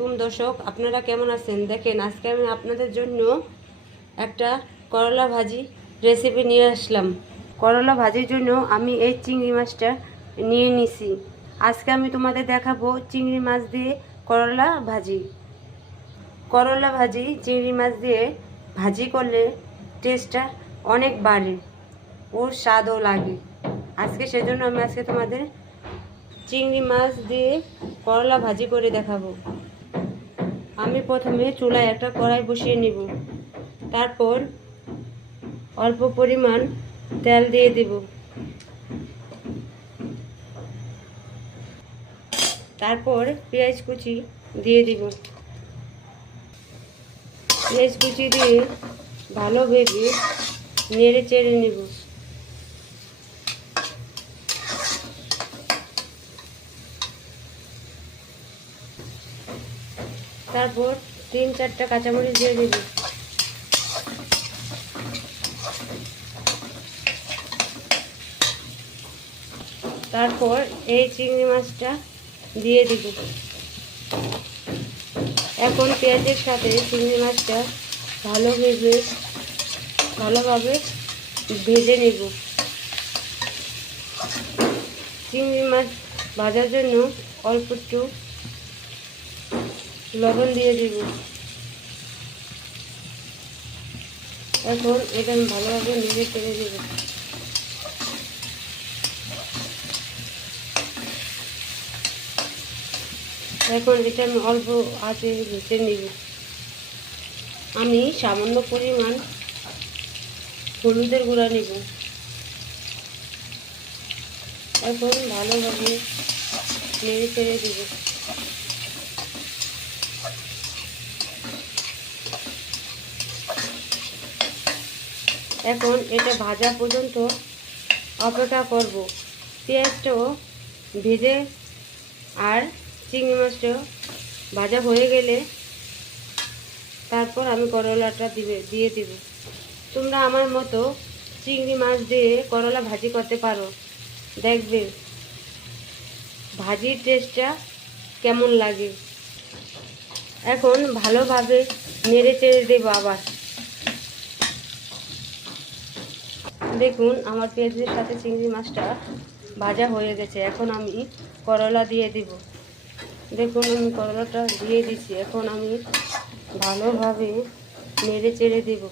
আলাইকুম দর্শক, আপনারা কেমন আছেন? দেখেন, আজকে আমি আপনাদের জন্য একটা করলা ভাজি রেসিপি নিয়ে আসলাম। করলা ভাজির জন্য আমি এই চিংড়ি মাছটা নিয়ে নিছি। আজকে আমি তোমাদের দেখাবো চিংড়ি মাছ দিয়ে করলা ভাজি। করলা ভাজি চিংড়ি মাছ দিয়ে ভাজি করলে টেস্টটা অনেক বাড়ে, ওর স্বাদও লাগে। সেজন্য আমি আজকে তোমাদের চিংড়ি মাছ দিয়ে করলা ভাজি করে দেখাবো। আমি প্রথমে চুলায় একটা কড়াই বসিয়ে নিব, তারপর অল্প পরিমাণ তেল দিয়ে দেব, তারপর পেঁয়াজ কুচি দিয়ে দিব। পেঁয়াজ কুচি দিয়ে ভালোভাবে নেড়ে চেড়ে নেব। তারপর 3-4টা কাঁচামরিচ দিয়ে দেব। তারপর এই চিংড়ি মাছটা দিয়ে দিব। এখন পেঁয়াজের সাথে চিংড়ি মাছটা ভালোভাবে ভেজে নেব। চিংড়ি মাছ ভাজার জন্য অল্প একটু লবণ দিয়ে দিব। এখন এটা আমি ভালোভাবে নেড়ে চেড়ে দেব। এখন এটা আমি অল্প আঁচে ভেজে নিব। আমি সামান্য পরিমাণ হলুদের গুঁড়া নিব। এখন ভালোভাবে নেড়ে চেড়ে দিব। এখন এটা ভাজা পর্যন্ত অপেক্ষা করব। পেঁয়াজটাও ভেজে আর চিংড়ি মাছটাও ভাজা হয়ে গেলে তারপর আমি করলাটা দিয়ে দিব। তোমরা আমার মতো চিংড়ি মাছ দিয়ে করলা ভাজি করতে পারো, দেখবে ভাজির টেস্টটা কেমন লাগে। এখন ভালোভাবে নেড়ে চেড়ে দেব আবার। দেখুন, আমার পেঁয়াজের সাথে চিংড়ি মাছটা ভাজা হয়ে গেছে। এখন আমি করলা দিয়ে দিব। দেখুন, আমি করলাটা দিয়ে দিচ্ছি। এখন আমি ভালোভাবে নেড়ে চেড়ে দেব।